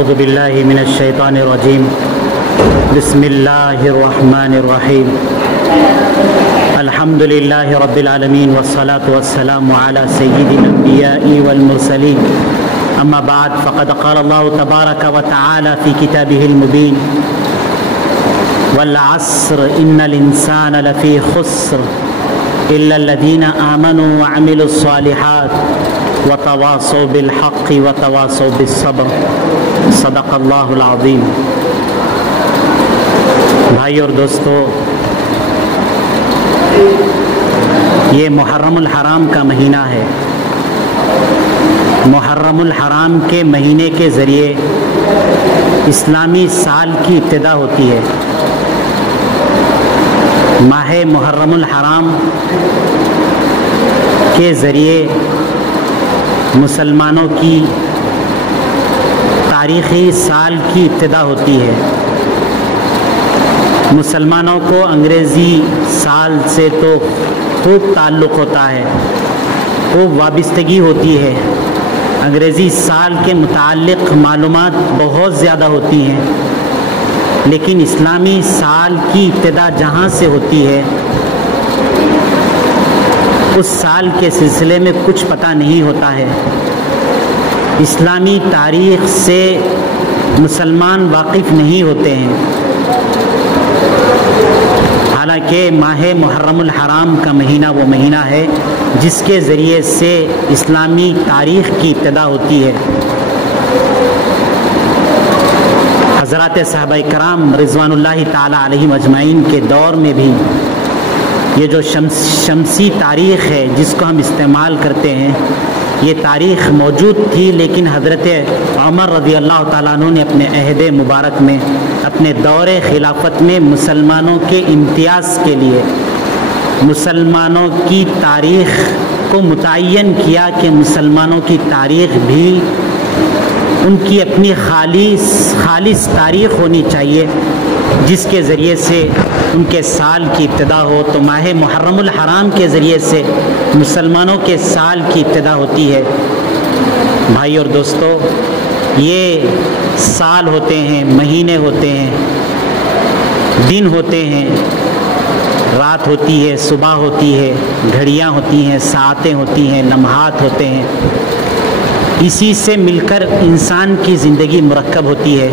أعوذ بالله من الشيطان الرجيم. بسم الله الرحمن الرحيم. الحمد لله رب العالمين والصلاة والسلام على سيد الأنبياء والمرسلين. أما بعد فقد قال الله تبارك وتعالى في كتابه المبين: والعصر إن الإنسان لفي خسر إلا الذين آمنوا وعملوا الصالحات وتواصوا بالحق وتواصوا بالصبر. صدق اللہ العظیم. بھائی اور دوستو، یہ محرم الحرام کا مہینہ ہے. محرم الحرام کے مہینے کے ذریعے اسلامی سال کی ابتدا ہوتی ہے. ماہ محرم الحرام کے ذریعے مسلمانوں کی تاریخی سال کی ابتدا ہوتی ہے. مسلمانوں کو انگریزی سال سے تو خوب تعلق ہوتا ہے، خوب وابستگی ہوتی ہے. انگریزی سال کے متعلق معلومات بہت زیادہ ہوتی ہیں، لیکن اسلامی سال کی ابتدا جہاں سے ہوتی ہے اس سال کے سلسلے میں کچھ پتہ نہیں ہوتا ہے. اسلامی تاریخ سے مسلمان واقف نہیں ہوتے ہیں. حالانکہ ماہ محرم الحرام کا مہینہ وہ مہینہ ہے جس کے ذریعے سے اسلامی تاریخ کی ابتدا ہوتی ہے. حضرات صحابہ کرام رضوان اللہ تعالی علیہم اجمعین کے دور میں بھی یہ جو شمسی تاریخ ہے جس کو ہم استعمال کرتے ہیں، یہ تاریخ موجود تھی، لیکن حضرت عمر رضی اللہ تعالیٰ عنہ نے اپنے عہد مبارک میں، اپنے دور خلافت میں مسلمانوں کے امتیاز کے لیے مسلمانوں کی تاریخ کو متعین کیا کہ مسلمانوں کی تاریخ بھی ان کی اپنی خالص تاریخ ہونی چاہیے جس کے ذریعے سے ان کے سال کی ابتدا ہو. تو ماہ محرم الحرام کے ذریعے سے مسلمانوں کے سال کی ابتدا ہوتی ہے. بھائی اور دوستو، یہ سال ہوتے ہیں، مہینے ہوتے ہیں، دن ہوتے ہیں، رات ہوتی ہے، صبح ہوتی ہے، گھڑیاں ہوتی ہیں، ساعتیں ہوتی ہیں، لمحات ہوتے ہیں. اسی سے مل کر انسان کی زندگی مرکب ہوتی ہے.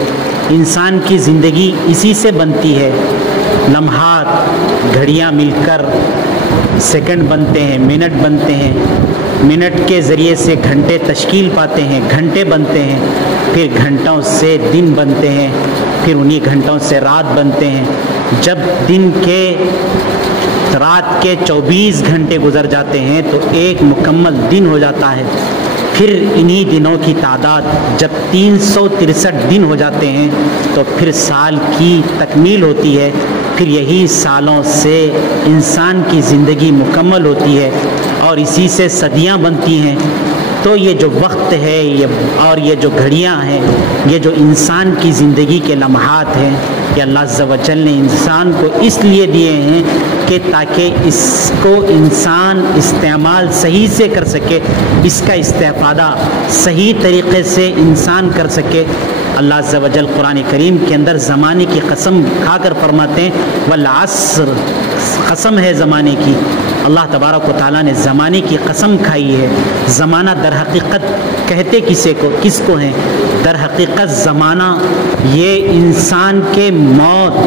انسان کی زندگی اسی سے بنتی ہے. لمحات، گھڑیاں مل کر سیکنڈ بنتے ہیں، منٹ بنتے ہیں، منٹ کے ذریعے سے گھنٹے تشکیل پاتے ہیں، گھنٹے بنتے ہیں، پھر گھنٹوں سے دن بنتے ہیں، پھر انہی گھنٹوں سے رات بنتے ہیں. جب دن کے رات کے 24 گھنٹے گزر جاتے ہیں تو ایک مکمل دن ہو جاتا ہے. پھر انہی دنوں کی تعداد جب 363 دن ہو جاتے ہیں تو پھر سال کی تکمیل ہوتی ہے. پھر یہی سالوں سے انسان کی زندگی مکمل ہوتی ہے اور اسی سے صدیاں بنتی ہیں. تو یہ جو وقت ہے اور یہ جو گھڑیاں ہیں، یہ جو انسان کی زندگی کے لمحات ہیں، یہ اللہ عز و جل نے انسان کو اس لیے دیے ہیں کہ تاکہ اس کو انسان استعمال صحیح سے کر سکے، اس کا استفادہ صحیح طریقے سے انسان کر سکے. اللہ عز و جل قرآن کریم کے اندر زمانے کی قسم کھا کر فرماتے ہیں والعصر، قسم ہے زمانے کی. اللہ تبارک و تعالیٰ نے زمانے کی قسم کھائی ہے. زمانہ در حقیقت کہتے کس کو ہیں؟ در حقیقت زمانہ یہ انسان کے موت،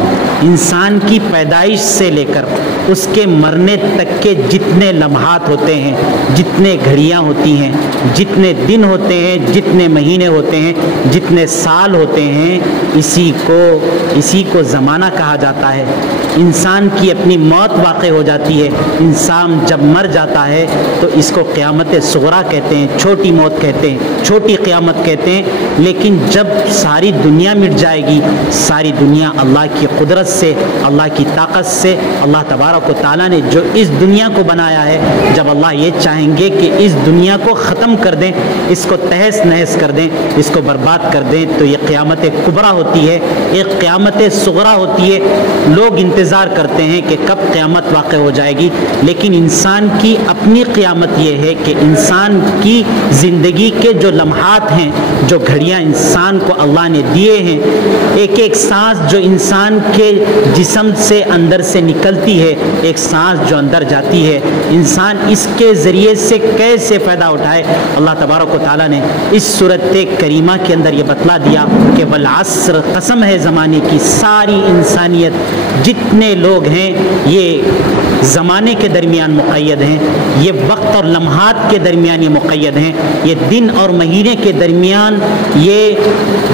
انسان کی پیدائش سے لے کر اس کے مرنے تک کے جتنے لمحات ہوتے ہیں، جتنے گھڑیاں ہوتی ہیں، جتنے دن ہوتے ہیں، جتنے مہینے ہوتے ہیں، جتنے سال ہوتے ہیں، اسی کو زمانہ کہا جاتا ہے. انسان کی اپنی موت واقع ہو جاتی ہے. انسان جب مر جاتا ہے تو اس کو قیامت صغریٰ کہتے ہیں، چھوٹی موت کہتے ہیں، چھوٹی قیامت کہتے ہیں. لیکن جب ساری دنیا مٹ جائے گی، ساری دنیا اللہ کی قدرت سے، اللہ کی طاقت سے، اللہ تبارک و تعالیٰ نے جو اس دنیا کو بنایا ہے، جب اللہ یہ چاہیں گے کہ اس دنیا کو ختم کر دیں، اس کو تہس نہس کر دیں، اس کو برباد کر دیں، تو یہ قیامت کبریٰ ہوتی ہے. ایک قیامت صغریٰ ہوتی ہے. لوگ انتظار کرتے ہیں کہ کب قیامت واقع ہو جائے گی، لیکن انسان کی اپنی قیامت یہ ہے کہ انسان کی زندگی کے جو لمحات ہیں، جو گھڑیاں انسان کو اللہ نے دیے ہیں، ایک ایک سانس جو انسان کے جسم سے اندر سے نکلتی ہے، ایک سانس جو اندر جاتی ہے، انسان اس کے ذریعے سے کیسے فائدہ اٹھائے، اللہ تبارک و تعالیٰ نے اس صورت کریمہ کے اندر یہ بتلا دیا کہ والعصر، قسم ہے زمانے کی، ساری انسانیت جتنے لوگ ہیں یہ زمانے کے درمیان مقید ہیں، یہ وقت اور لمحات کے درمیان یہ مقید ہیں، یہ دن اور مہینے کے درمیان، یہ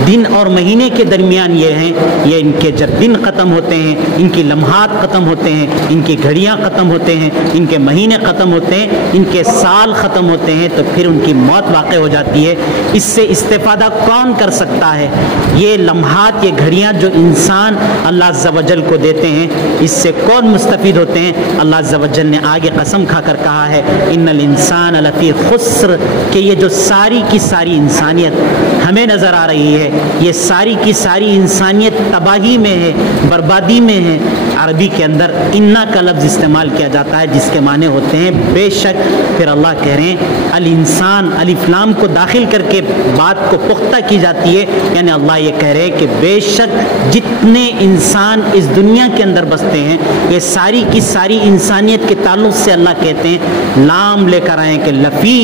دن اور مہینے کے درمیان یہ ہیں، یہ ان کے جب دن ختم ہوتے ہیں، ان کی لمحات ختم ہوتے ہیں، ان کی گھڑیاں ختم ہوتے ہیں، ان کے مہینے ختم ہوتے ہیں، ان کے سال ختم ہوتے ہیں، تو پھر ان کی موت واقع ہو جاتی ہے۔ اس سے استفادہ کون کر سکتا ہے؟ یہ لمحات، یہ گھڑیاں جو انسان اللہ عز و جل کو دیتے ہیں، اس سے کون مستفید ہوتے ہیں؟ اللہ عز و جل نے آگے قسم کھا کر کہا ہے ان الانسان لفی خسر، کہ یہ جو ساری کی ساری انسانیت ہمیں نظر آ رہی ہے، یہ ساری کی ساری انسانیت تباہی میں ہے، بربادی میں ہے۔ عربی کے اندر انا کا لفظ استعمال کیا جاتا ہے جس کے معنی ہوتے ہیں بے شک، پھر اللہ کہہ رہے ہیں الانسان، الف لام کو داخل کر کے بات کو پختہ کی جاتی ہے، یعنی اللہ یہ کہہ رہے ہیں کہ بے شک جتنے انسان اس دنیا کے اندر بستے ہیں، یہ ساری کی ساری انسانیت کے تعلق سے اللہ کہتے ہیں لام لے کر آئے کہ لفی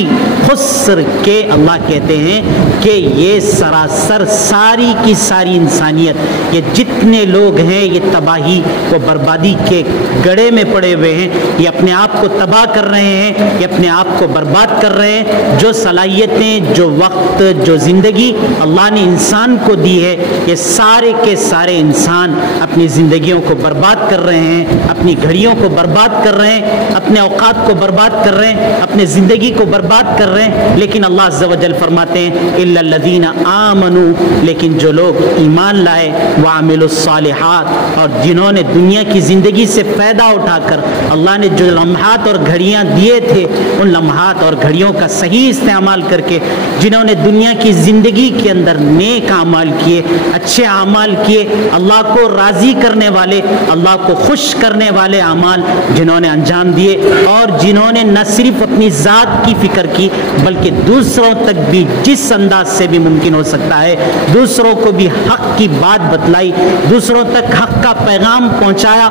خسر، کے اللہ کہتے ہیں کہ یہ سراسر ساری کی ساری انسانیت، یہ جتنے لوگ ہیں یہ تباہی و بربادی کے گڑھے میں پڑے ہوئے ہیں، یہ اپنے آپ کو تباہ کر رہے ہیں، یہ اپنے آپ کو برباد کر رہے ہیں۔ جو صلاحیتیں، جو وقت، جو زندگی اللہ نے انسان کو دی ہے، یہ سارے کے سارے انسان اپنی زندگیوں کو برباد کر رہے ہیں، اپنی گھڑیوں کو برباد کر رہے ہیں، اپنے اوقات کو برباد کر رہے ہیں، اپنے زندگی کو برباد کر رہے ہیں۔ لیکن اللہ عز و جل فرماتے ہیں الا الذین آمنوا، لیکن جو لوگ ایمان لائے، وعملوا الصالحات، اور جنہوں نے دنیا کی زندگی سے فائدہ اٹھا کر اللہ نے جو لمحات اور گھڑیاں دیے تھے، ان لمحات اور گھڑیوں کا صحیح استعمال کر کے جنہوں نے دنیا کی زندگی کے اندر نیک اعمال کیے، اچھے اعمال کیے، اللہ کو راضی کرنے والے، اللہ کو خوش کرنے والے اعمال جنہوں نے انجام دیے، اور جنہوں نے نہ صرف اپنی ذات کی فکر کی بلکہ دوسروں تک بھی جس انداز سے بھی ممکن ہو سکتا ہے دوسروں کو بھی حق کی بات بتلائی، دوسروں تک حق کا پیغام پہنچایا،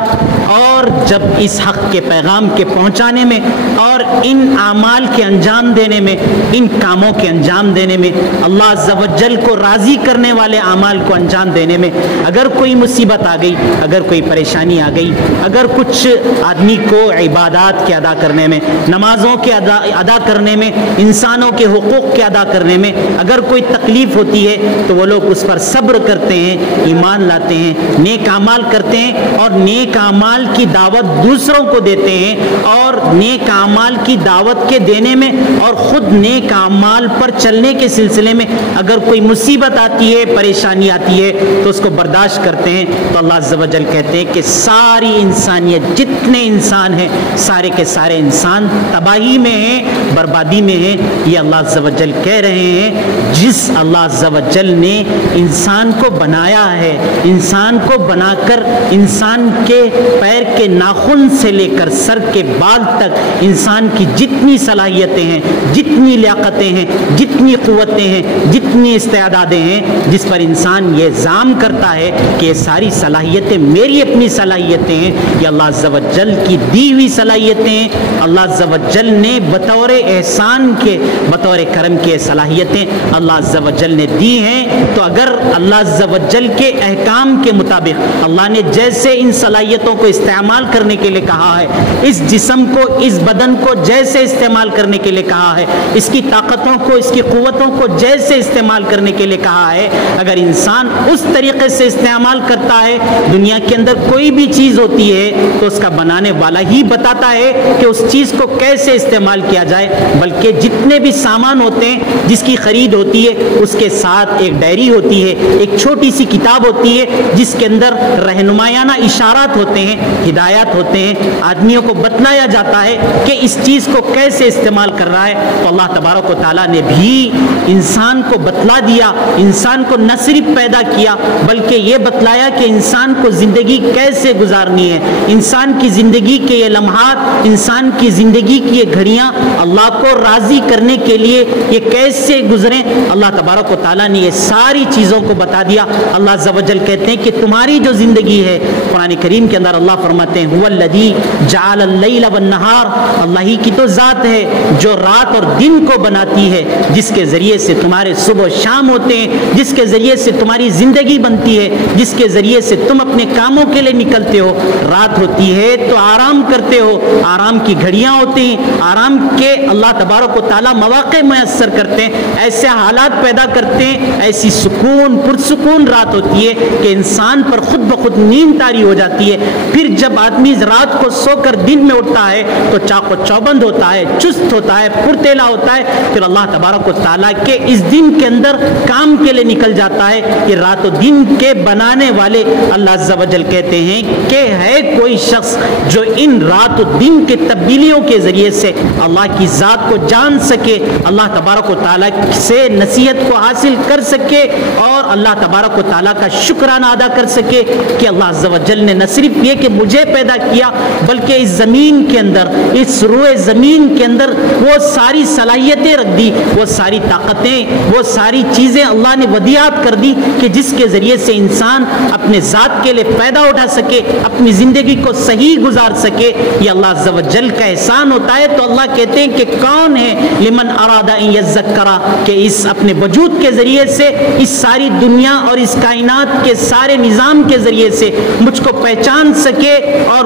اور جب اس حق کے پیغام کے پہنچانے میں اور ان اعمال کے انجام دینے میں، ان کاموں کے انجام دینے میں، اللہ عز و جل کو راضی کرنے والے اعمال کو انجام دینے میں اگر کوئی مصیبت آ گئی، اگر کوئی پریشانی آ گئی، اگر کچھ آدمی کو عبادات کے ادا کرنے میں، نمازوں کے ادا کرنے میں، انسانوں کے حقوق کے ادا کرنے میں اگر کوئی تکلیف ہوتی ہے تو وہ لوگ اس پر صبر کرتے ہیں، ایمان لاتے ہیں، نیک اعمال کرتے ہیں، اور نیک اعمال کی دعوت دوسروں کو دیتے ہیں، اور نیک اعمال کی دعوت کے دینے میں اور خود نیک اعمال پر چلنے کے سلسلے میں اگر کوئی مصیبت آتی ہے، پریشانی آتی ہے تو اس کو برداشت کرتے ہیں، تو اللہ عز و جل کہتے ہیں کہ ساری انسانیت، جتنے انسان ہیں، سارے کے سارے انسان تباہی میں ہیں، بربادی میں ہیں۔ یہ اللہ عز و جل کہہ رہے ہیں جس اللہ عز و جل نے انسان کو بنایا ہے، انسان کو بنا کر انسان کے پیر کے ناخن سے لے کر سر کے بال تک انسان کی جتنی صلاحیتیں ہیں، جتنی لیاقتیں ہیں، جتنی قوتیں ہیں، جتنی استعدادیں ہیں، جس پر انسان یہ زعم کرتا ہے کہ یہ ساری صلاحیتیں میری اپنی صلاحیتیں ہیں، یہ اللہ عز و جل کی دی ہوئی صلاحیتیں ہیں۔ اللہ عز و جل نے بطور احسان کے، بطور کرم کے صلاحیتیں اللہ عز و جل نے دی ہیں، تو اگر اللہ عز و جل کے احکام کے مطابق اللہ نے جیسے ان صلاحیتوں کو استعمال کرنے کے لیے کہا ہے، اس جسم کو، اس بدن کو جیسے استعمال کرنے کے لیے کہا ہے، اس کی طاقتوں کو، اس کی قوتوں کو جیسے استعمال کرنے کے لیے کہا ہے، اگر انسان اس طریقے سے استعمال کرتا ہے، دنیا کے اندر کوئی بھی چیز ہوتی ہے تو اس کا بنانے والا ہی بتاتا ہے کہ اس چیز کو کیسے استعمال کیا جائے، بلکہ جتنے بھی سامان ہوتے ہیں جس کی خرید ہوتی ہے اس کے ساتھ ایک ڈائری ہوتی ہے، ایک چھوٹی سی کتاب ہوتی ہے جس کے اندر رہنمایانہ اشارے اشارات ہوتے ہیں، ہدایات ہوتے ہیں، آدمیوں کو بتلایا جاتا ہے کہ اس چیز کو کیسے استعمال کر رہا ہے، تو اللہ تبارک و تعالیٰ نے بھی انسان کو بتلا دیا، انسان کو نہ صرف پیدا کیا بلکہ یہ بتلایا کہ انسان کو زندگی کیسے گزارنی ہے، انسان کی زندگی کے یہ لمحات، انسان کی زندگی کی یہ گھڑیاں اللہ کو راضی کرنے کے لیے یہ کیسے گزریں، اللہ تبارک و تعالیٰ نے یہ ساری چیزوں کو بتا دیا۔ اللہ عز و جل کہتے ہیں کہ تمہاری جو زندگی ہے، قرآن کریم کے اندر اللہ فرماتے ہیں هو الذی جعل اللیل والنہار، اللہ ہی کی تو ذات ہے جو رات اور دن کو بناتی ہے، جس کے ذریعے سے تمہارے صبح و شام ہوتے ہیں، جس کے ذریعے سے تمہاری زندگی بنتی ہے، جس کے ذریعے سے تم اپنے کاموں کے لیے نکلتے ہو۔ رات ہوتی ہے تو آرام کرتے ہو، آرام کی گھڑیاں ہوتی ہیں، آرام کے اللہ تبارک و تعالیٰ مواقع میسر کرتے ہیں، ایسے حالات پیدا کرتے ہیں، ایسی سکون پرسکون رات ہوتی ہے کہ انسان پر خود بخود نیند طاری ہو جاتی ہے۔ پھر جب آدمی رات کو سو کر دن میں اٹھتا ہے تو چاق و چوبند ہوتا ہے، چست ہوتا ہے، پرتیلا ہوتا ہے، پھر اللہ تبارک و تعالیٰ کے اس دن کے اندر کام کے لیے نکل جاتا ہے۔ یہ رات و دن کے بنانے والے اللہ عز و جل کہتے ہیں کہ ہے کوئی شخص جو ان رات و دن کے تبدیلیوں کے ذریعے سے اللہ کی ذات کو جان سکے، اللہ تبارک و تعالیٰ سے نصیحت کو حاصل کر سکے اور اللہ تبارک و تعالیٰ کا شکرانہ ادا کر سکے کہ اللہ عز و جل نے نہ صرف یہ کہ مجھے پیدا کیا بلکہ اس زمین کے اندر، اس روئے زمین کے اندر وہ ساری صلاحیتیں رکھ دی، وہ ساری طاقتیں، وہ ساری چیزیں اللہ نے ودیعات کر دی کہ جس کے ذریعے سے انسان اپنے ذات کے لیے پیدا اٹھا سکے، اپنی زندگی کو صحیح گزار سکے۔ یہ اللہ عز و جل کا احسان ہوتا ہے۔ تو اللہ کہتے ہیں کہ کون ہے لمن اراد ان یذکر، کہ اس اپنے وجود کے ذریعے سے اس ساری دنیا اور اس کائنات کے سارے نظام کے ذریعے سے مجھ کو پہچان سکے اور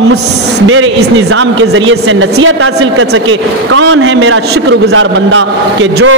میرے اس نظام کے ذریعے سے نصیحت حاصل کر سکے۔ کون ہے میرا شکر گزار بندہ کہ جو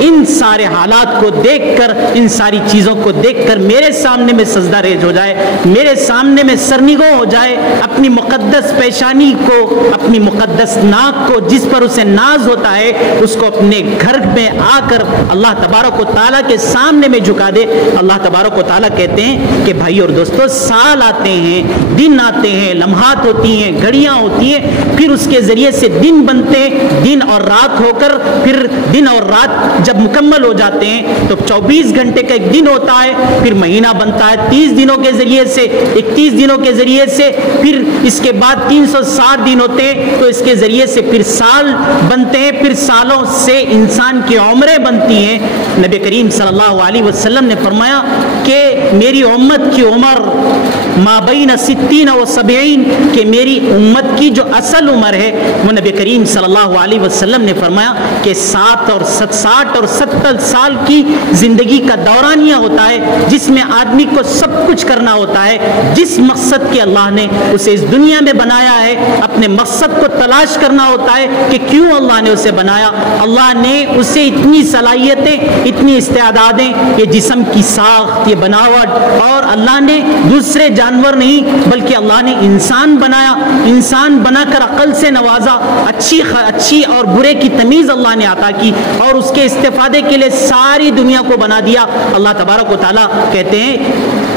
ان سارے حالات کو دیکھ کر، ان ساری چیزوں کو دیکھ کر میرے سامنے میں سجدہ ریز ہو جائے، میرے سامنے میں سرنگو ہو جائے، اپنی مقدس پیشانی کو، اپنی مقدس ناک کو جس پر اسے ناز ہوتا ہے اس کو اپنے گھر میں آ کر اللہ تبارک و تعالیٰ کے سامنے میں جھکا دے۔ اللہ تبارک و تعالیٰ کہتے ہیں کہ بھائی اور دوستو، سال آتے ہیں، دن آتے ہیں، لمحات ہوتی ہیں، گھڑیاں ہوتی ہیں، پھر اس کے ذریعے سے دن بنتے ہیں، دن اور رات ہو کر پھر دن اور رات جب مکمل ہو جاتے ہیں تو 24 گھنٹے کا ایک دن ہوتا ہے، پھر مہینہ بنتا ہے 30 دنوں کے ذریعے سے، 31 دنوں کے ذریعے سے، پھر اس کے بعد 360 دن ہوتے ہیں تو اس کے ذریعے سے پھر سال بنتے ہیں، پھر سالوں سے انسان کی عمریں بنتی ہیں۔ نبی کریم صلی اللہ علیہ وسلم نے فرمایا کہ میری امت کی عمر ما بین 60 و 70، کہ میری امت کی جو اصل عمر ہے وہ نبی کریم صلی اللہ علیہ وسلم نے فرمایا کہ 60 اور 70 سال کی زندگی کا دورانیہ ہوتا ہے، جس میں آدمی کو سب کچھ کرنا ہوتا ہے جس مقصد کے اللہ نے اسے اس دنیا میں بنایا ہے۔ اپنے مقصد کو تلاش کرنا ہوتا ہے کہ کیوں اللہ نے اسے بنایا۔ اللہ نے اسے اتنی صلاحیتیں، اتنی استعدادیں، یہ جسم کی ساخت، یہ بناوٹ، اور اللہ نے دوسرے جانور نہیں بلکہ اللہ نے انسان بنایا، انسان بنا کر عقل سے نوازا، اچھی اور برے کی تمیز اللہ نے عطا کی اور اس کے استفادے کے لیے ساری دنیا کو بنا دیا۔ اللہ تبارک و تعالیٰ کہتے ہیں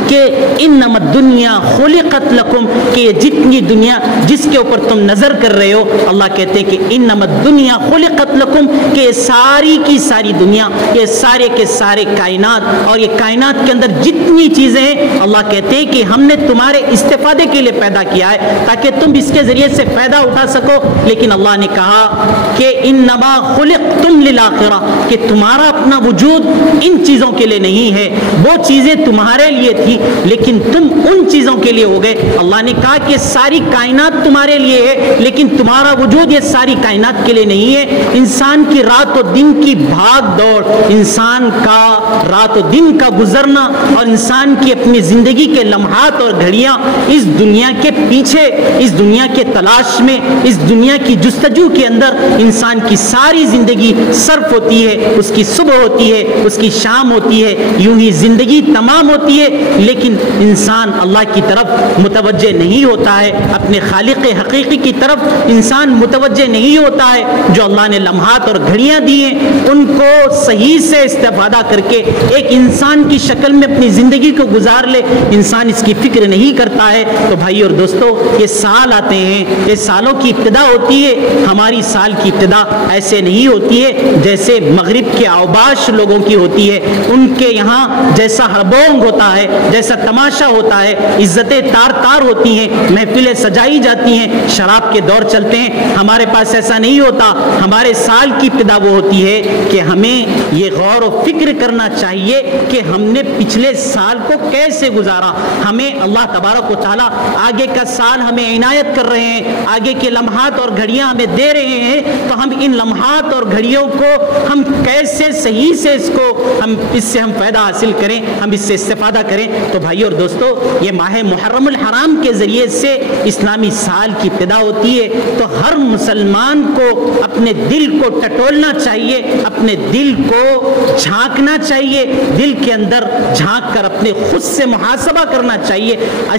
کہ انما الدنیا خلقت لکم، کہ یہ جتنی دنیا جس کے اوپر تم نظر کر رہے ہو، اللہ کہتے ہیں کہ انما الدنیا خلقت لکم، کہ یہ ساری کی ساری دنیا، یہ سارے کے سارے کائنات اور یہ کائنات کے اندر جتنی چیزیں ہیں، اللہ کہتے ہیں کہ ہم نے تمہارے استفادے کے لیے پیدا کیا ہے تاکہ تم اس کے ذریعے سے فائدہ اٹھا سکو۔ لیکن اللہ نے کہا کہ انما خلقتم للآخرہ، کہ تمہارا اپنا وجود ان چیزوں کے لیے نہیں ہے، وہ چیزیں تمہارے لیے تھی لیکن تم ان چیزوں کے لیے ہو گئے۔ اللہ نے کہا کہ ساری کائنات تمہارے لیے ہے لیکن تمہارا وجود یہ ساری کائنات کے لیے نہیں ہے۔ انسان کی رات و دن کی بھاگ دوڑ، انسان کا رات و دن کا گزرنا اور انسان کی اپنی زندگی کے لمحات اور گھڑیاں اس دنیا کے پیچھے، اس دنیا کے تلاش میں، اس دنیا کی جستجو کے اندر انسان کی ساری زندگی صرف ہوتی ہے۔ اس کی صبح ہوتی ہے، اس کی شام ہوتی ہے، یوں ہی زندگی تمام ہوتی ہے، لیکن انسان اللہ کی طرف متوجہ نہیں ہوتا ہے، اپنے خالق حقیقی کی طرف انسان متوجہ نہیں ہوتا ہے۔ جو اللہ نے لمحات اور گھڑیاں دی ہیں ان کو صحیح سے استفادہ کر کے ایک انسان کی شکل میں اپنی زندگی کو گزار لے، انسان اس کی فکر نہیں کرتا ہے۔ تو بھائی اور دوستو، یہ سال آتے ہیں، یہ سالوں کی ابتدا ہوتی ہے۔ ہماری سال کی ابتدا ایسے نہیں ہوتی ہے جیسے مغرب کے اوباش لوگوں کی ہوتی ہے۔ ان کے یہاں جیسا ہڑبونگ ہوتا ہے، جیسا تماشا ہوتا ہے، عزتیں تار تار ہوتی ہیں، محفلیں سجائی جاتی ہیں، شراب کے دور چلتے ہیں۔ ہمارے پاس ایسا نہیں ہوتا۔ ہمارے سال کی ابتدا وہ ہوتی ہے کہ ہمیں یہ غور و فکر کرنا چاہیے کہ ہم نے پچھلے سال کو کیسے گزارا۔ ہمیں اللہ تبارک و تعالیٰ آگے کا سال ہمیں عنایت کر رہے ہیں، آگے کے لمحات اور گھڑیاں ہمیں دے رہے ہیں، تو ہم ان لمحات اور گھڑیوں کو ہم کیسے صحیح سے اس سے ہم فائدہ حاصل کریں، ہم اس سے استفادہ کریں۔ تو بھائی اور دوستو، یہ ماہ محرم الحرام کے ذریعے سے اسلامی سال کی ابتدا ہوتی ہے۔ تو ہر مسلمان کو اپنے دل کو ٹٹولنا چاہیے، اپنے دل کو جھانکنا چاہیے، دل کے اندر جھانک کر اپنے خود سے محاسبہ کرنا چاہیے۔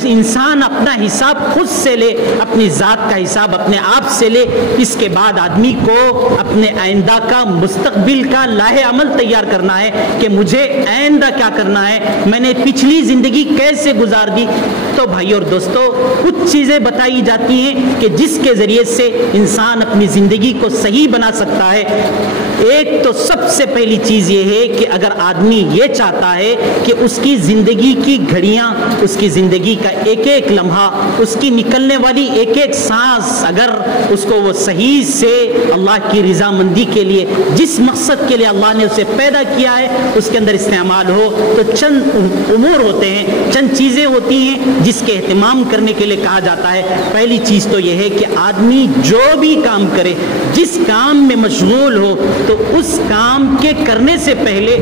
انسان اپنا حساب خود سے لے، اپنی ذات کا حساب اپنے آپ سے لے۔ اس کے بعد آدمی کو اپنے آئندہ کا، مستقبل کا لاہ عمل تیار کرنا ہے کہ مجھے آئندہ کیا کرنا ہے، میں نے پچھلی زندگی کیسے گزار دی۔ تو بھائی اور دوستو، کچھ چیزیں بتائی جاتی ہیں کہ جس کے ذریعے سے انسان اپنی زندگی کو صحیح بنا سکتا ہے۔ ایک تو سب سے پہلی چیز یہ ہے کہ اگر آدمی یہ چاہتا ہے کہ اس کی زندگی کی گھڑیاں، اس کی زندگی کا ایک ایک لمحہ، اس کی نکلنے والی ایک ایک سانس، اگر اس کو وہ صحیح سے اللہ کی رضامندی کے لیے، جس مقصد کے لیے اللہ نے اسے پیدا کیا ہے، اس کے اندر استعمال ہو، تو چند امور ہوتے ہیں، چند چیزیں ہوتی ہیں جس کے اہتمام کرنے کے لیے کہا جاتا ہے۔ پہلی چیز تو یہ ہے کہ آدمی جو بھی کام کرے، جس کام میں مشغول ہو، تو اس کام کے کرنے سے پہلے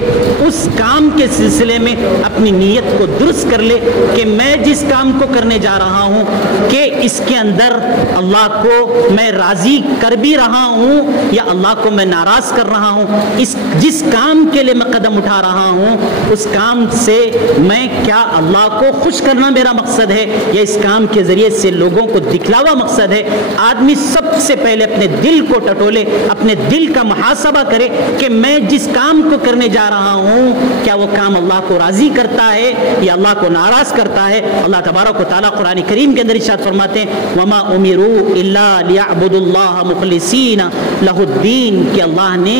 اس کام کے سلسلے میں اپنی نیت کو درست کر لے کہ میں جس کام کو کرنے جا رہا ہوں کہ اس کے اندر اللہ کو میں راضی کر بھی رہا ہوں یا اللہ کو میں ناراض کر رہا ہوں۔ جس کام کے لیے میں قدم اٹھا رہا ہوں، اس کام سے میں کیا اللہ کو خوش کرنا میرا مقصد ہے یا اس کام کے ذریعے سے لوگوں کو دکھلاوا مقصد ہے۔ آدمی سب سے پہلے اپنے دل کو ٹٹولے، اپنے دل کا محاسبہ کرے کہ میں جس کام کو کرنے جا رہا ہوں، کیا وہ کام اللہ کو راضی کرتا ہے یا اللہ کو ناراض کرتا ہے۔ اللہ تبارک و تعالیٰ قرآن کریم کے اندر ارشاد فرماتے ہیں وَمَا أُمِرُوا إِلَّا لِيَعْبُدُوا اللَّهَ مُخْلِصِينَ لَهُ الدِّينَ، کہ اللہ نے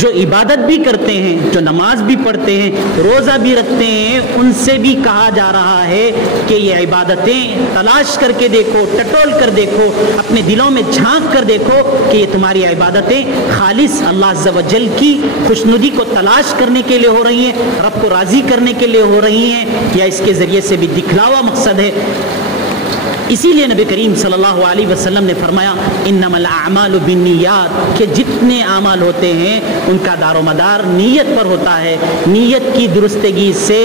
جو عبادت بھی کرتے ہیں، جو نماز بھی پڑھتے ہیں، روزہ بھی رکھتے ہیں، ان سے بھی کہا جا رہا ہے کہ یہ عبادتیں تلاش کر کے دیکھو، ٹٹول کر دیکھو، اپنے دلوں میں جھانک کر دیکھو کہ یہ تمہاری عبادتیں خالص اللہ عز و جل کی خوشنودی کو تلاش کرنے کے لیے ہو رہی ہیں، رب کو راضی کرنے کے لیے ہو رہی ہیں، یا اس کے ذریعے سے بھی دکھلاوا مقصد ہے۔ اسی لیے نبی کریم صلی اللہ علیہ وسلم نے فرمایا انما الاعمال بالنیات، کہ جتنے اعمال ہوتے ہیں ان کا دار و مدار نیت پر ہوتا ہے۔ نیت کی درستگی سے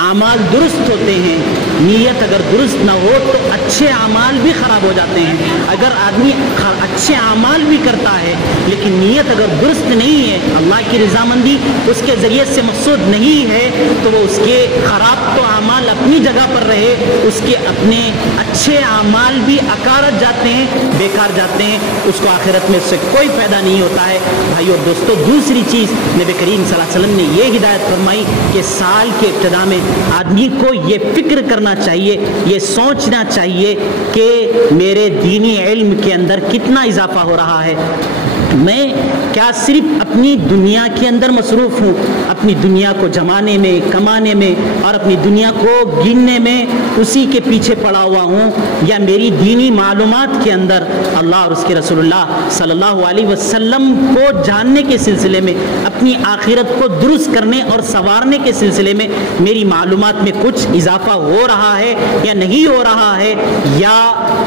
اعمال درست ہوتے ہیں۔ نیت اگر درست نہ ہو تو اچھے اعمال بھی خراب ہو جاتے ہیں۔ اگر آدمی اچھے اعمال بھی کرتا ہے لیکن نیت اگر درست نہیں ہے، اللہ کی رضامندی اس کے ذریعے سے مقصود نہیں ہے، تو وہ اس کے خراب تو اعمال اپنی جگہ پر رہے، اس کے اپنے اچھے اعمال بھی اکارت جاتے ہیں، بیکار جاتے ہیں، اس کو آخرت میں اس سے کوئی فائدہ نہیں ہوتا ہے۔ بھائی اور دوستو، دوسری چیز نبی کریم صلی اللہ علیہ وسلم نے یہ ہدایت فرمائی کہ سال کے ابتدا میں آدمی کو یہ فکر کرنا چاہیے، یہ سوچنا چاہیے کہ میرے دینی علم کے اندر کتنا اضافہ ہو رہا ہے۔ میں کیا صرف اپنی دنیا کے اندر مصروف ہوں، اپنی دنیا کو جمانے میں، کمانے میں اور اپنی دنیا کو گننے میں اسی کے پیچھے پڑا ہوا ہوں، یا میری دینی معلومات کے اندر اللہ اور اس کے رسول اللہ صلی اللہ علیہ وسلم کو جاننے کے سلسلے میں، اپنی آخرت کو درست کرنے اور سنوارنے کے سلسلے میں میری معلومات میں کچھ اضافہ ہو رہا ہے یا نہیں ہو رہا ہے، یا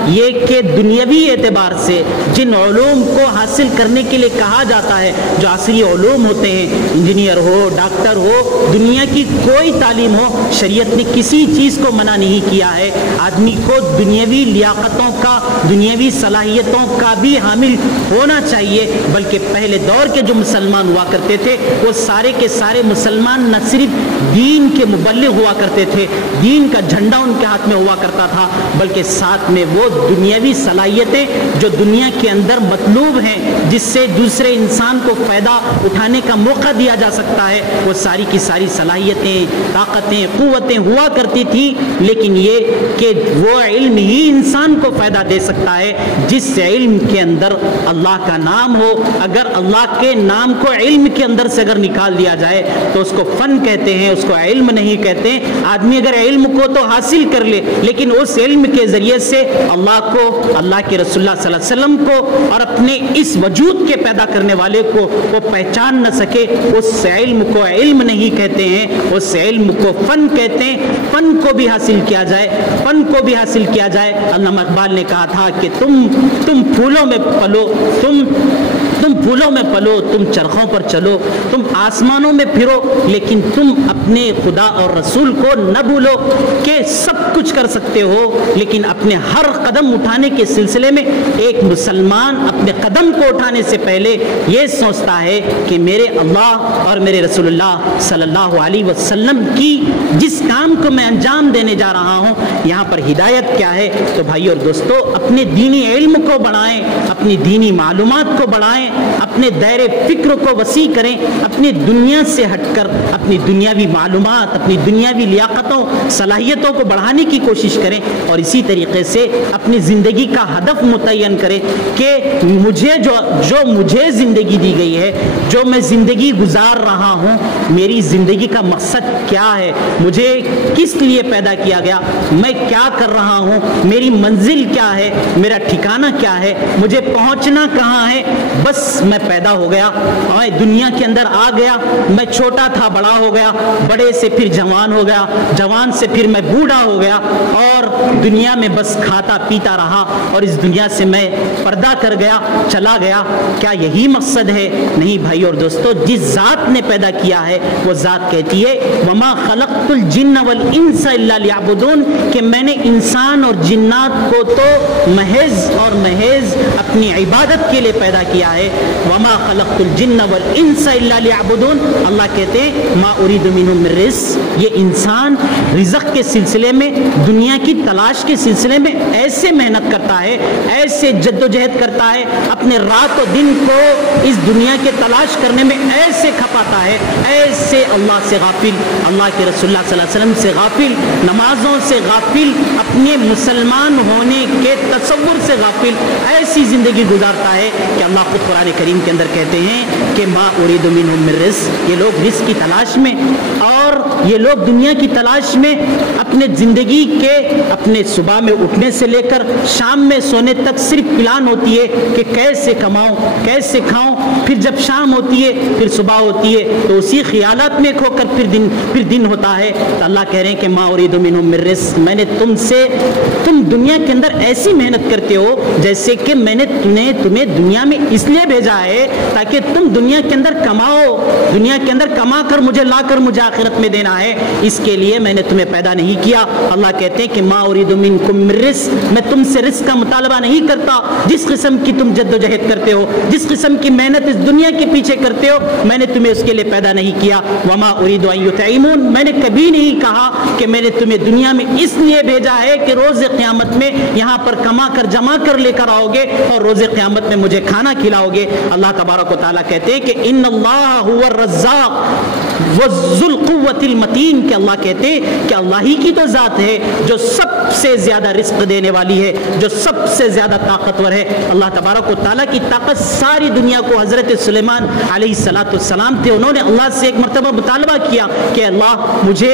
یہ کہ دنیاوی اعتبار سے جن علوم کو حاصل کرنے کے لیے کہا جاتا ہے، جو عصری علوم ہوتے ہیں، انجینئر ہو، ڈاکٹر ہو، دنیا کی کوئی تعلیم ہو، شریعت نے کسی چیز کو منع نہیں کیا ہے۔ آدمی کو دنیاوی لیاقتوں کا دنیاوی صلاحیتوں کا بھی حامل ہونا چاہیے، بلکہ پہلے دور کے جو مسلمان ہوا کرتے تھے وہ سارے کے سارے مسلمان نہ صرف دین کے مبلغ ہوا کرتے تھے، دین کا جھنڈا ان کے ہاتھ میں ہوا کرتا تھا، بلکہ ساتھ میں وہ دنیاوی صلاحیتیں جو دنیا کے اندر مطلوب ہیں، جس سے دوسرے انسان کو فائدہ اٹھانے کا موقع دیا جا سکتا ہے، وہ ساری کی ساری صلاحیتیں، طاقتیں، قوتیں ہوا کرتی تھی، لیکن یہ کہ وہ علم ہی انسان کو فائدہ دے سکتا ہے جس علم کے اندر اللہ کا نام ہو۔ اگر اللہ کے نام کو علم کے اندر سے اگر نکال دیا جائے تو اس کو فن کہتے ہیں، اس کو علم نہیں کہتے۔ آدمی اگر علم کو تو حاصل کر لے لیکن اس علم کے ذریعے سے اللہ کو، اللہ کے رسول اللہ صلی اللہ علیہ وسلم کو اور اپنے اس وجود کے پیدا کرنے والے کو وہ پہچان نہ سکے، اس علم کو علم نہیں کہتے ہیں، اس علم کو فن کہتے ہیں۔ فن کو بھی حاصل کیا جائے، فن کو بھی حاصل کیا جائے۔ علامہ اقبال نے کہا تھا کہ تم پھولوں میں پلو، تم پھولوں میں پلو، تم چرخوں پر چلو، تم آسمانوں میں پھرو، لیکن تم اپنے خدا اور رسول کو نہ بھولو کہ سب کچھ کر سکتے ہو، لیکن اپنے ہر قدم اٹھانے کے سلسلے میں ایک مسلمان اپنے قدم کو اٹھانے سے پہلے یہ سوچتا ہے کہ میرے اللہ اور میرے رسول اللہ صلی اللہ علیہ وسلم کی جس کام کو میں انجام دینے جا رہا ہوں یہاں پر ہدایت کیا ہے۔ تو بھائی اور دوستو، اپنے دینی علم کو بڑھائیں، اپنی دینی معلومات کو بڑھائیں، اپنے دائرے فکر کو وسیع کریں، اپنی دنیا سے ہٹ کر اپنی دنیاوی معلومات، اپنی دنیاوی لیاقتوں، صلاحیتوں کو بڑھانے کی کوشش کریں، اور اسی طریقے سے اپنی زندگی کا ہدف متعین کریں کہ مجھے جو مجھے زندگی دی گئی ہے، جو میں زندگی گزار رہا ہوں، میری زندگی کا مقصد کیا ہے، مجھے کس لیے پیدا کیا گیا، میں کیا کر رہا ہوں، میری منزل کیا ہے، میرا ٹھکانہ کیا ہے، مجھے پہنچنا کہاں ہے۔ بس میں پیدا ہو گیا، میں دنیا کے اندر آ گیا، میں چھوٹا تھا بڑا ہو گیا، بڑے سے پھر جوان ہو گیا، جوان سے پھر میں بوڑھا ہو گیا، اور دنیا میں بس کھاتا پیتا رہا، اور اس دنیا سے میں پردہ کر گیا، چلا گیا۔ کیا یہی مقصد ہے؟ نہیں بھائی اور دوستو، جس ذات نے پیدا کیا ہے وہ ذات کہتی ہے وَمَا خَلَقْتُ الْجِنَّ وَالْإِنسَ إِلَّا لِيَعْبُدُونَ، کہ میں نے انسان اور جنات کو تو محض اور محض اپنی عبادت کے لیے پیدا کیا ہے۔ وَمَا خَلَقْتُ الْجِنَّ وَالْإِنسَ إِلَّا لِيَعْبُدُونَ، اللہ کہتے ہیں مَا أُرِيدُ مِنْهُم مِّن رِزْقٍ، یہ انسان رزق کے سلسلے میں، دنیا کی تلاش کے سلسلے میں ایسے محنت کرتا ہے، ایسے جد و جہد کرتا ہے، اپنے رات و دن کو اس دنیا کے تلاش کرنے میں ایسے کھپاتا ہے، ایسے اللہ سے غافل، اللہ کے رسول اللہ صلی اللہ علیہ وسلم سے غافل، نمازوں سے غافل، اپنے مسلمان ہونے کے تصور سے غافل، ایسی زندگی گزارتا ہے کہ اللہ خود قرآن کریم کے اندر کہتے ہیں کہ ما اريد منهم من رزق، یہ لوگ رزق کی تلاش میں، اور یہ لوگ دنیا کی تلاش میں اپنے زندگی کے، اپنے صبح میں اٹھنے سے لے کر شام میں سونے تک صرف پلان ہوتی ہے کہ کیسے کماؤں، کیسے کھاؤں، پھر جب شام ہوتی ہے پھر صبح ہوتی ہے تو اسی خیالات میں کھو کر پھر دن ہوتا ہے۔ تو اللہ کہہ رہے ہیں کہ ما اريد منهم من رزق، میں نے تم دنیا کے اندر ایسی محنت کرتے ہو جیسے کہ میں نے تمہیں دنیا میں اس لیے بھیجا ہے تاکہ تم دنیا کے اندر کماؤ، دنیا کے اندر کما کر مجھے لا کر مجھے آخرت میں دینا ہے، اس کے لیے میں نے تمہیں پیدا نہیں کیا۔ اللہ کہتے ہیں کہ ما اريد منکم من رزق، میں تم سے رزق کا مطالبہ نہیں کرتا، جس قسم کی تم جد و جہد کرتے ہو، جس قسم کی محنت اس دنیا کے پیچھے کرتے ہو، میں نے تمہیں اس کے لیے پیدا نہیں کیا۔ وما اريد ان يطعمون، میں نے کبھی نہیں کہا کہ میں نے تمہیں دنیا میں اس لیے بھیجا ہے کہ روز قیامت میں یہاں پر کما کر جمع کر لے کر آؤ گے اور روز قیامت میں مجھے کھانا کھلاؤ گے۔ اللہ تبارک و تعالیٰ کہتے ہیں کہ ان اللہ هو الرزاق وذو القوة المتین، کہ اللہ کہتے ہیں کہ اللہ ہی کی تو ذات ہے جو سب سے زیادہ رزق دینے والی ہے، جو سب سے زیادہ طاقتور ہے۔ اللہ تبارک و تعالیٰ کی طاقت ساری دنیا کو، حضرت سلیمان علیہ السلام تھے، انہوں نے اللہ سے ایک مرتبہ مطالبہ کیا کہ اللہ مجھے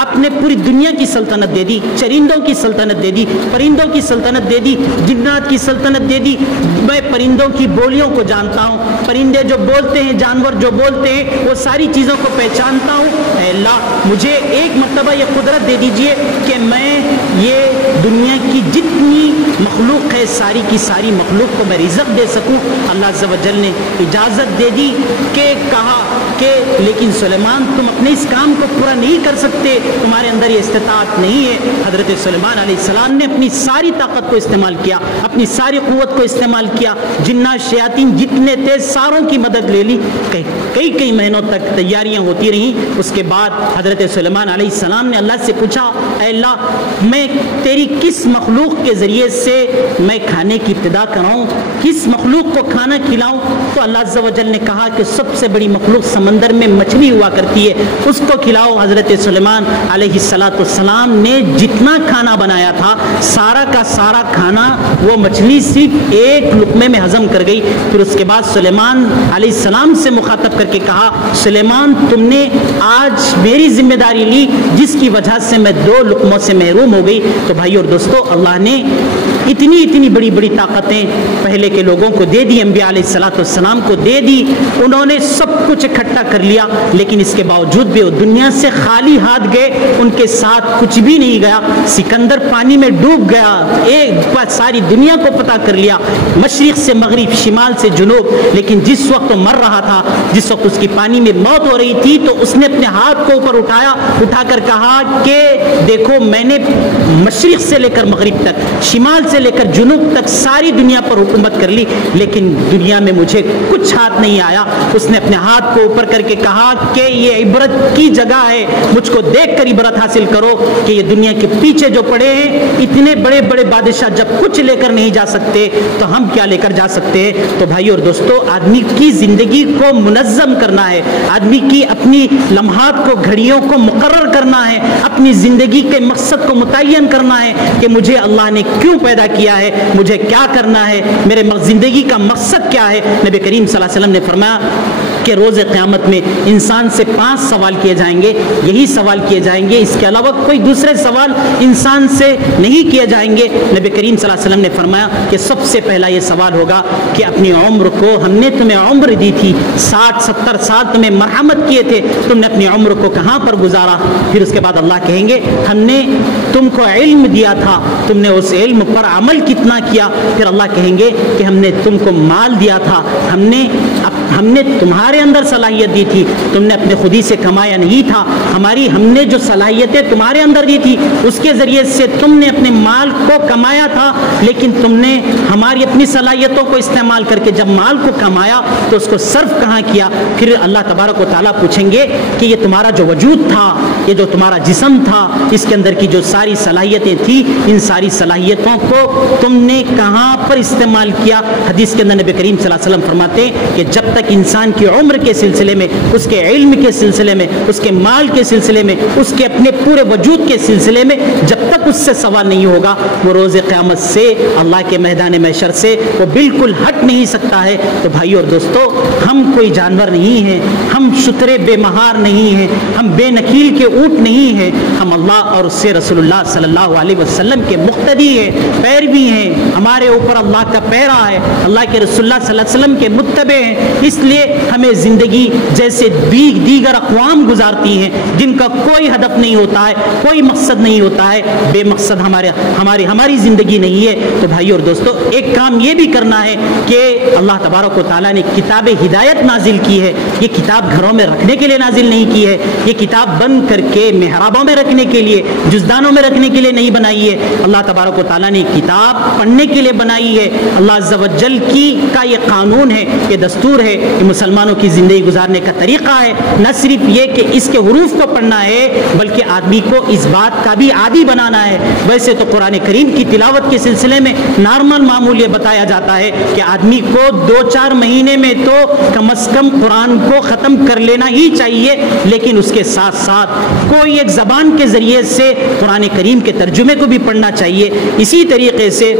آپ نے پوری دنیا کی سلطنت دے دی، چرندوں کی سلطنت دے دی، پرندوں کی سلطنت دے دی، جنات کی سلطنت دے دی، میں پرندوں کی بولیوں کو جانتا ہوں، پرندے جو بولتے ہیں، جانور جو بولتے ہیں، وہ ساری چیزوں کو پہچانتا ہوں۔ اے اللہ مجھے ایک مرتبہ یہ قدرت دے دیجئے کہ میں یہ دنیا کی جتنی مخلوق ہے ساری کی ساری مخلوق کو میں رزق دے سکوں۔ اللہ عز و جل نے اجازت دے دی کہ کہا کہ کہ لیکن سلیمان تم اپنے اس کام کو پورا نہیں کر سکتے، تمہارے اندر یہ استطاعت نہیں ہے۔ حضرت سلیمان علیہ السلام نے اپنی ساری طاقت کو استعمال کیا، اپنی ساری قوت کو استعمال کیا، جنات شیاطین جتنے تھے ساروں کی مدد لے لی، کئی مہینوں تک تیاریاں ہوتی رہیں۔ اس کے بعد حضرت سلیمان علیہ السلام نے اللہ سے پوچھا، اے اللہ میں تیری کس مخلوق کے ذریعے سے میں کھانے کی ابتدا کراؤں، کس مخلوق کو کھانا کھلاؤں؟ تو اللہ عز و جل نے کہا کہ سب سے بڑی مخلوق سمندر میں مچھلی ہوا کرتی ہے، اس کو کھلاؤ۔ حضرت سلیمان علیہ السلام نے جتنا کھانا بنایا تھا سارا کا سارا کھانا وہ مچھلی صرف ایک لقمے میں ہضم کر گئی۔ پھر اس کے بعد سلیمان علیہ السلام سے مخاطب کر کے کہا، سلیمان تم نے آج میری ذمہ داری لی جس کی وجہ سے میں 2 لقموں سے محروم ہو گئی۔ تو بھائی اور دوستو، اللہ نے اتنی بڑی طاقتیں پہلے کے لوگوں کو دے دی، انبیاء علیہ السلام کو دے دی، انہوں نے سب کچھ اکٹھا کر لیا، لیکن اس کے باوجود بھی وہ دنیا سے خالی ہاتھ گئے، ان کے ساتھ کچھ بھی نہیں گیا۔ سکندر پانی میں ڈوب گیا، ایک بار ساری دنیا کو پتہ کر لیا، مشرق سے مغرب، شمال سے جنوب، لیکن جس وقت وہ مر رہا تھا، جس وقت اس کی پانی میں موت ہو رہی تھی، تو اس نے اپنے ہاتھ کو اوپر اٹھا کر کہا کہ دیکھو میں نے مشرق سے لے کر مغرب تک، شمال سے لے کر جنوب تک ساری دنیا پر حکومت کر لی، لیکن دنیا میں مجھے کچھ ہاتھ نہیں آیا۔ اس نے اپنے ہاتھ کو اوپر کر کے کہا کہ یہ عبرت کی جگہ ہے، مجھ کو دیکھ کر عبرت حاصل کرو کہ یہ دنیا کے پیچھے جو پڑے ہیں اتنے بڑے بڑے بادشاہ جب کچھ لے کر نہیں جا سکتے تو ہم کیا لے کر جا سکتے ہیں؟ تو بھائی اور دوستو، آدمی کی زندگی کو منظم کرنا ہے، آدمی کی اپنی لمحات کو، گھڑیوں کو مقرر کرنا ہے، اپنی زندگی کے مقصد کو متعین کرنا ہے کہ مجھے اللہ نے کیوں پیدا کیا ہے، مجھے کیا کرنا ہے، میرے زندگی کا مقصد کیا ہے۔ نبی کریم صلی اللہ علیہ وسلم نے فرمایا کہ روز قیامت میں انسان سے 5 سوال کیے جائیں گے، یہی سوال کیے جائیں گے، اس کے علاوہ کوئی دوسرے سوال انسان سے نہیں کیے جائیں گے۔ نبی کریم صلی اللہ علیہ وسلم نے فرمایا کہ سب سے پہلا یہ سوال ہوگا کہ اپنی عمر کو، ہم نے تمہیں عمر دی تھی، 60-70 سال تمہیں مرحمت کیے تھے، تم نے اپنی عمر کو کہاں پر گزارا؟ پھر اس کے بعد اللہ کہیں گے ہم نے تم کو علم دیا تھا، تم نے اس علم پر عمل کتنا کیا؟ پھر اللہ کہیں گے کہ ہم نے تم کو مال دیا تھا، ہم نے تمہارے اندر صلاحیت دی تھی، تم نے اپنے خودی سے کمایا نہیں تھا، ہم نے جو صلاحیتیں تمہارے اندر دی تھی اس کے ذریعے سے تم نے اپنے مال کو کمایا تھا، لیکن تم نے ہماری اپنی صلاحیتوں کو استعمال کر کے جب مال کو کمایا تو اس کو صرف کہاں کیا؟ پھر اللہ تبارک و تعالیٰ پوچھیں گے کہ یہ تمہارا جو وجود تھا، یہ جو تمہارا جسم تھا، اس کے اندر کی جو ساری صلاحیتیں تھی، ان ساری صلاحیتوں کو تم نے کہاں پر استعمال کیا؟ حدیث کے اندر نبی کریم صلی اللہ علیہ وسلم فرماتے ہیں کہ جب تک انسان کی عمر کے سلسلے میں، اس کے علم کے سلسلے میں، اس کے مال کے سلسلے میں، اس کے اپنے پورے وجود کے سلسلے میں جب تک اس سے سوال نہیں ہوگا، وہ روز قیامت سے، اللہ کے میدان محشر سے وہ بالکل ہٹ نہیں سکتا ہے۔ تو بھائی اور دوستو، ہم کوئی جانور نہیں ہیں، ہم شترے بے مہار نہیں ہیں، ہم بے نکیل کے اونٹ نہیں ہیں، ہم اللہ اور اس سے رسول اللہ صلی اللہ علیہ وسلم کے مقتدی ہیں، پیروی ہیں، ہمارے اوپر اللہ کا پیرا ہے، اللہ کے رسول اللہ صلی اللہ علیہ وسلم کے متبع ہیں۔ اس لیے ہمیں زندگی جیسے دیگر اقوام گزارتی ہیں جن کا کوئی ہدف نہیں ہوتا ہے، کوئی مقصد نہیں ہوتا ہے، بے مقصد ہماری زندگی نہیں ہے۔ تو بھائی اور دوستو، ایک کام یہ بھی کرنا ہے کہ اللہ تبارک و تعالیٰ نے کتاب ہدایت نازل کی ہے، یہ کتاب گھروں میں رکھنے کے لیے نازل نہیں کی ہے، یہ کتاب بند کر کے محرابوں میں رکھنے کے لیے، جزدانوں میں رکھنے کے لیے نہیں بنائی ہے۔ اللہ تبارک و تعالیٰ نے کتاب پڑھنے کے لیے بنائی ہے۔ اللہ عز و جل کا یہ قانون ہے، یہ دستور ہے، یہ مسلمانوں کی زندگی گزارنے کا طریقہ ہے۔ نہ صرف یہ کہ اس کے حروف کو پڑھنا ہے، بلکہ آدمی کو اس بات کا بھی عادی بنانا ہے۔ ویسے تو قرآن کریم کی تلاوت کے سلسلے میں نارمل معمول یہ بتایا جاتا ہے کہ آدمی کو 2-4 مہینے میں تو کم از کم قرآن کو ختم کر لینا ہی چاہیے، لیکن اس کے ساتھ ساتھ کوئی ایک زبان کے ذریعے سے قرآن کریم کے ترجمے کو بھی پڑھنا چاہیے۔ اسی طریقے سے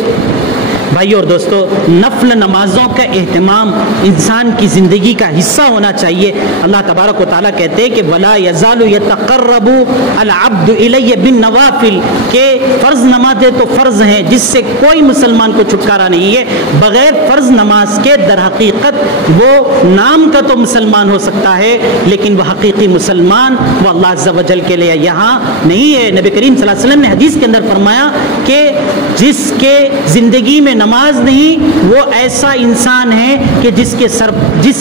بھائی اور دوستو، نفل نمازوں کا اہتمام انسان کی زندگی کا حصہ ہونا چاہیے۔ اللہ تبارک و تعالیٰ کہتے ہیں کہ وَلَا يَزَالُ يَتَقَرَّبُ الْعَبْدُ إِلَيَّ بِالنَّوَافِلِ، کہ فرض نمازیں تو فرض ہیں جس سے کوئی مسلمان کو چھٹکارا نہیں ہے، بغیر فرض نماز کے در حقیقت وہ نام کا تو مسلمان ہو سکتا ہے، لیکن وہ حقیقی مسلمان وہ اللہ عز و جل کے لیے یہاں نہیں ہے۔ نبی کریم صلی اللہ علیہ وسلم نے حدیث کے اندر فرمایا کہ جس کے زندگی میں نماز نہیں وہ ایسا انسان ہے کہ جس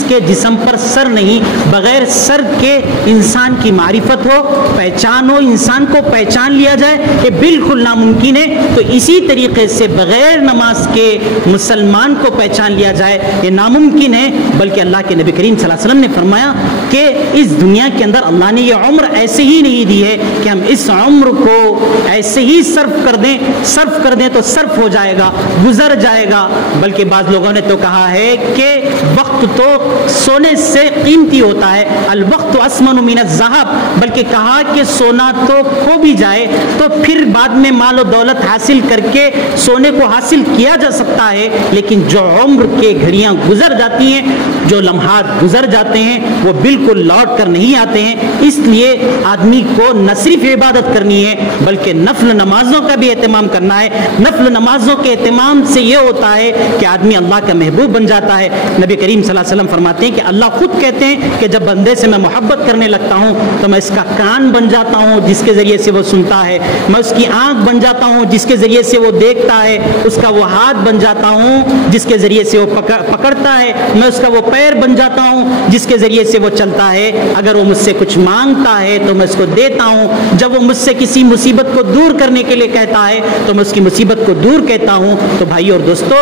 کے جسم پر سر نہیں، بغیر سر کے انسان کی معرفت ہو، پہچان ہو، انسان کو پہچان لیا جائے، کہ بالکل ناممکن ہے۔ تو اسی طریقے سے بغیر نماز کے مسلمان کو پہچان لیا جائے یہ ناممکن ہے، بلکہ اللہ کے نبی کریم صلی اللہ علیہ وسلم نے فرمایا کہ اس دنیا کے اندر اللہ نے یہ عمر ایسے ہی نہیں دی ہے کہ ہم اس عمر کو ایسے ہی صرف کر دیں تو صرف ہو جائے گا، گزر جائے گا، بلکہ بعض لوگوں نے تو کہا ہے کہ وقت تو سونے سے قیمتی ہوتا ہے، الوقت اسمن من الذهب، بلکہ کہا کہ سونا تو کھو بھی جائے تو پھر بعد میں مال و دولت حاصل کر کے سونے کو حاصل کیا جا سکتا ہے، لیکن جو عمر کے گھڑیاں گزر جاتی ہیں، جو لمحات گزر جاتے ہیں، وہ بالکل لوٹ کر نہیں آتے ہیں۔ اس لیے آدمی کو نہ صرف عبادت کرنی ہے بلکہ نفل نمازوں کا بھی اہتمام کرنا ہے۔ نفل نمازوں کے اہتمام سے یہ ہوتا ہے کہ آدمی اللہ کا محبوب بن جاتا ہے۔ نبی کریم صلی اللہ علیہ وسلم فرماتے ہیں کہ اللہ خود کہتے ہیں کہ جب بندے سے میں محبت کرنے لگتا ہوں تو میں اس کا کان بن جاتا ہوں جس کے ذریعے سے وہ سنتا ہے، میں اس کی آنکھ بن جاتا ہوں جس کے ذریعے سے وہ دیکھتا ہے، اس کا وہ ہاتھ بن جاتا ہوں جس کے ذریعے سے وہ پکڑتا ہے، میں اس کا وہ پیر بن جاتا ہوں جس کے ذریعے سے وہ چلتا ہے، اگر وہ مجھ سے کچھ مانگتا ہے تو میں اس کو دیتا ہوں، جب وہ مجھ سے کسی مصیبت کو دور کرنے کے لیے کہتا ہے تو میں اس کی مصیبت کو دور کہتا ہوں۔ تو بھائی اور دوستو،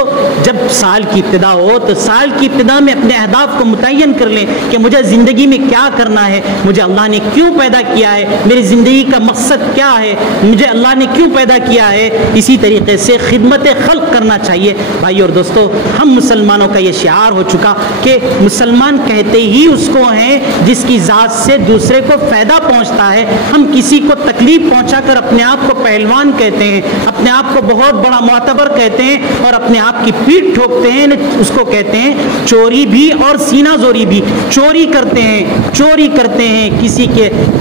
جب سال کی ابتدا ہو تو سال کی ابتدا میں اپنے اہداف کو متعین کر لیں کہ مجھے زندگی میں کیا کرنا ہے، مجھے اللہ نے کیوں پیدا کیا ہے، میری زندگی کا مقصد کیا ہے، مجھے اللہ نے کیوں پیدا کیا ہے۔ اسی طریقے سے خدمت خلق کرنا چاہیے۔ بھائی اور دوستو، ہم مسلمانوں کا یہ شعار ہو چکا کہ مسلمان کہتے ہی اس کو ہیں جس کی ذات سے دوسرے کو فائدہ پہنچتا ہے۔ ہم کسی کو تکلیف پہنچا کر اپنے آپ کو پہلوان کہتے ہیں، اپنے آپ کو بہت بڑا معتبر کہتے ہیں اور اپنے آپ کی پیٹھ ٹھوکتے ہیں، اس کو کہتے ہیں چوری بھی اور سینہ زوری بھی۔ چوری کرتے ہیں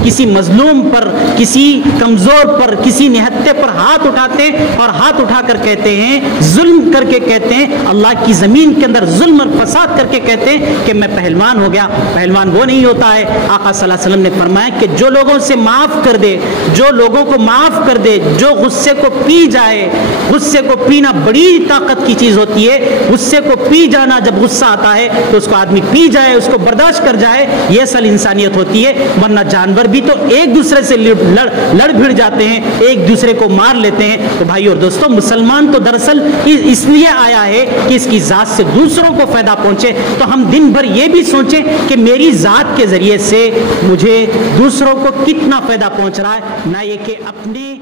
کسی مظلوم پر، کسی کمزور پر، کسی نہتے پر ہاتھ اٹھاتے ہیں اور ہاتھ اٹھا کر کہتے ہیں، ظلم کر کے کہتے ہیں، اللہ کی زمین کے اندر ظلم اور فساد کر کے کہتے ہیں کہ میں پہلوان ہو گیا۔ پہلوان وہ نہیں ہوتا ہے۔ آقا صلی اللہ علیہ وسلم نے فرمایا کہ جو لوگوں سے معاف کر دے، جو لوگوں کو معاف کر دے، جو غصے کو پی جائے، غصے کو پینا بڑی طاقت کی چیز ہوتی ہے، غصے کو پی جانا، جب غصہ آتا ہے تو اس کو آدمی پی جائے، اس کو برداشت کر جائے، یہ اصل انسانیت ہوتی ہے۔ ورنہ جانور بھی تو ایک دوسرے سے لڑ بھڑ جاتے ہیں، ایک دوسرے کو مار لیتے ہیں۔ تو بھائی اور دوستو، مسلمان تو دراصل اس لیے آیا ہے کہ اس کی ذات سے دوسروں کو فائدہ پہنچے۔ تو ہم دن بھر یہ بھی سوچیں کہ میری ذات کے ذریعے سے مجھے دوسروں کو کتنا فائدہ پہنچ رہا ہے، نہ یہ کہ اپنے